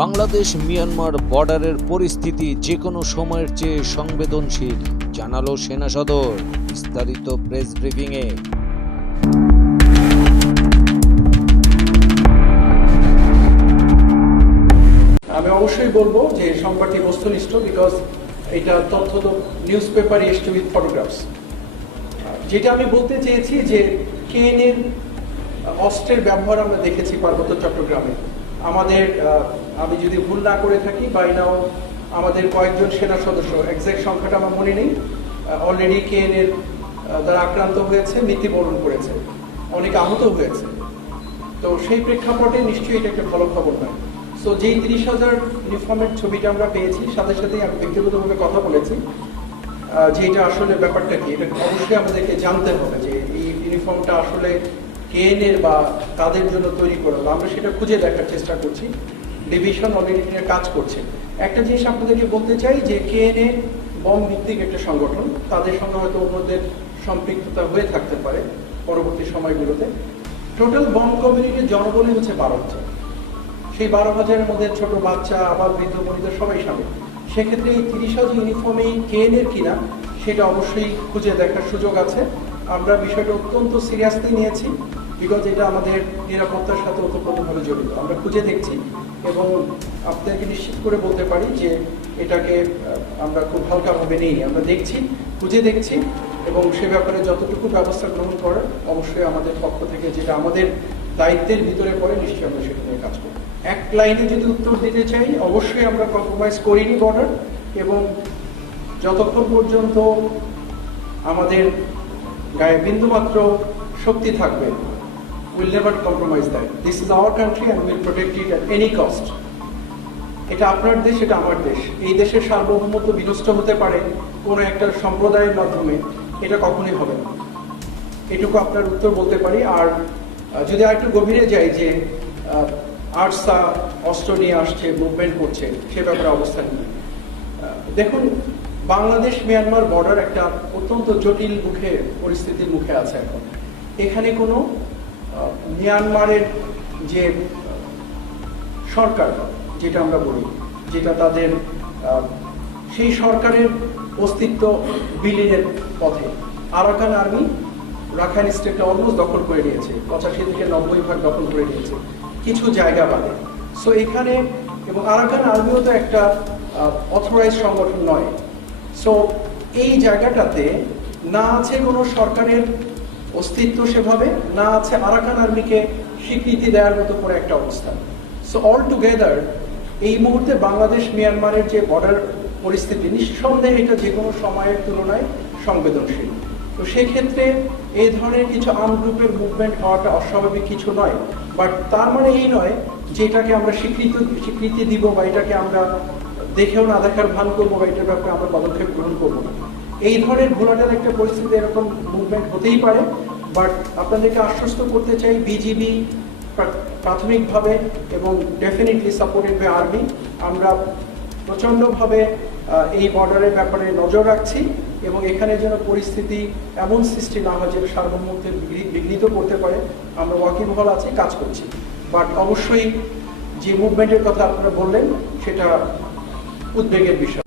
Bangladesh Myanmar বর্ডারের পরিস্থিতি যে কোনো সময়ের চেয়ে সংবেদনশীল, জানালো সেনা সদর। বিস্তারিত প্রেস ব্রিফিংয়ে। আমি অবশ্যই বলবো যে সংবাদটি বস্তুনিষ্ঠ, বিকজ এটা তথ্য তো নিউজ পেপারে এসছে উইথ ফটোগ্রাফস। যেটা আমি বলতে চেয়েছি যে কেএনএর অস্ত্রের ব্যবহার আমরা দেখেছি পার্বত্য চট্টগ্রামে। আমাদের আমি যদি ভুল না করে থাকি বাই নাও আমাদের কয়েকজন সেনা সদস্য, এক্সাক্ট সংখ্যাটা আমার মনে নেই, অলরেডি কেএনএর দ্বারা আক্রান্ত হয়েছে, মৃত্যুবরণ করেছে, অনেক আহত হয়েছে। তো সেই প্রেক্ষাপটে নিশ্চয়ই এটা একটা ভালো খবর নয়। সো যেই 30,000 ইউনিফর্মের ছবিটা আমরা পেয়েছি, সাথে সাথেই আমি ব্যক্তিগতভাবে কথা বলেছি যে এটা আসলে ব্যাপারটা কি, এটা অবশ্যই আমাদেরকে জানতে হবে যে এই ইউনিফর্মটা আসলে কেএনএর বা তাদের জন্য তৈরি করা হলো। আমরা সেটা খুঁজে দেখার চেষ্টা করছি। ডিভিশন অলরেডি কাজ করছে। একটা জিনিস আপনাদেরকে বলতে চাই যে কেএনএ বম ভিত্তিক একটা সংগঠন, তাদের সঙ্গে হয়তো অন্যদের সম্পৃক্ততা হয়ে থাকতে পারে পরবর্তী সময়গুলোতে। টোটাল বম কমিউনিটির জনবলই হচ্ছে 12,000। সেই 12,000-এর মধ্যে ছোট বাচ্চা, আবার বৃদ্ধ বনিতা সবাই সামিল। সেক্ষেত্রে এই 30,000 ইউনিফর্মেই কেএনএর কিনা সেটা অবশ্যই খুঁজে দেখার সুযোগ আছে। আমরা বিষয়টা অত্যন্ত সিরিয়াসলি নিয়েছি, বিকজ এটা আমাদের নিরাপত্তার সাথে ওতপ্রোতভাবে জড়িত। আমরা খুঁজে দেখছি এবং আপনাদেরকে নিশ্চিত করে বলতে পারি যে এটাকে আমরা খুব হালকাভাবে নিই। আমরা দেখছি, খুঁজে দেখছি এবং সে ব্যাপারে যতটুকু ব্যবস্থা গ্রহণ করার অবশ্যই আমাদের পক্ষ থেকে, যেটা আমাদের দায়িত্বের ভিতরে পড়ে, নিশ্চয়ই আমরা সেটা নিয়ে কাজ করব। এক লাইনে যদি উত্তর দিতে চাই, অবশ্যই আমরা কম্প্রোমাইজ করিনি বর্ডার, এবং যতক্ষণ পর্যন্ত আমাদের গায়ে বিন্দুমাত্র শক্তি থাকবে, will never compromise that. This is our country and will protect it at any cost. এটা আপনার দেশ, এটা আমার দেশ। এই দেশের সার্বভৌমত্ব বিনষ্ট হতে পারে কোনো একটা সম্প্রদায়ের মাধ্যমে, এটা কখনোই হবে না। এটুকু আপনার উত্তর বলতে পারি। আর যদি আরেকটু গভীরে যাই যে আরসা অস্ত্র নিয়ে আসছে, মুভমেন্ট করছে, সে ব্যাপারে অবস্থান নিয়ে দেখুন, বাংলাদেশ মিয়ানমার বর্ডার একটা অত্যন্ত জটিল পরিস্থিতির মুখে আছে এখন। এখানে কোনো মিয়ানমারের যে সরকার, যেটা আমরা বলি, যেটা তাদের সেই সরকারের অস্তিত্ব বিলীনের পথে। আরাকান আর্মি রাখাইন স্টেটটা অলমোস্ট দখল করে নিয়েছে, 85 থেকে 90% দখল করে নিয়েছে, কিছু জায়গা বাদে। সো এখানে, এবং আরাকান আর্মিও তো একটা অথরাইজ সংগঠন নয়। সো এই জায়গাটাতে না আছে কোনো সরকারের অস্তিত্ব সেভাবে, না আছে আরাকান আর্মিকে স্বীকৃতি দেওয়ার মতো করে একটা অবস্থা। সো অল টুগেদার এই মুহূর্তে বাংলাদেশ মিয়ানমারের যে বর্ডার পরিস্থিতি, নিঃসন্দেহে এটা যে কোনো সময়ের তুলনায় সংবেদনশীল। তো সেক্ষেত্রে এই ধরনের কিছু আর্ম গ্রুপের মুভমেন্ট হওয়াটা অস্বাভাবিক কিছু নয়। বাট তার মানে এই নয় যে এটাকে আমরা স্বীকৃতি দিব, বা এটাকে আমরা দেখেও না দেখার ভান করবো, বা এটার ব্যাপারে আমরা পদক্ষেপ গ্রহণ করবো না। এই ধরনের ভোলাটাল একটা পরিস্থিতি, এরকম মুভমেন্ট হতেই পারে। বাট আপনাদেরকে আশ্বস্ত করতে চাই, বিজিবি প্রাথমিকভাবে এবং ডেফিনেটলি সাপোর্টেড বাই আর্মি, আমরা প্রচণ্ডভাবে এই বর্ডারের ব্যাপারে নজর রাখছি, এবং এখানে যেন পরিস্থিতি এমন সৃষ্টি না হয় যেটা সার্বভৌমত্বের বিঘ্নিত করতে পারে। আমরা ওয়াকিবহাল আছি, কাজ করছি। বাট অবশ্যই যে মুভমেন্টের কথা আপনারা বললেন, সেটা উদ্বেগের বিষয়।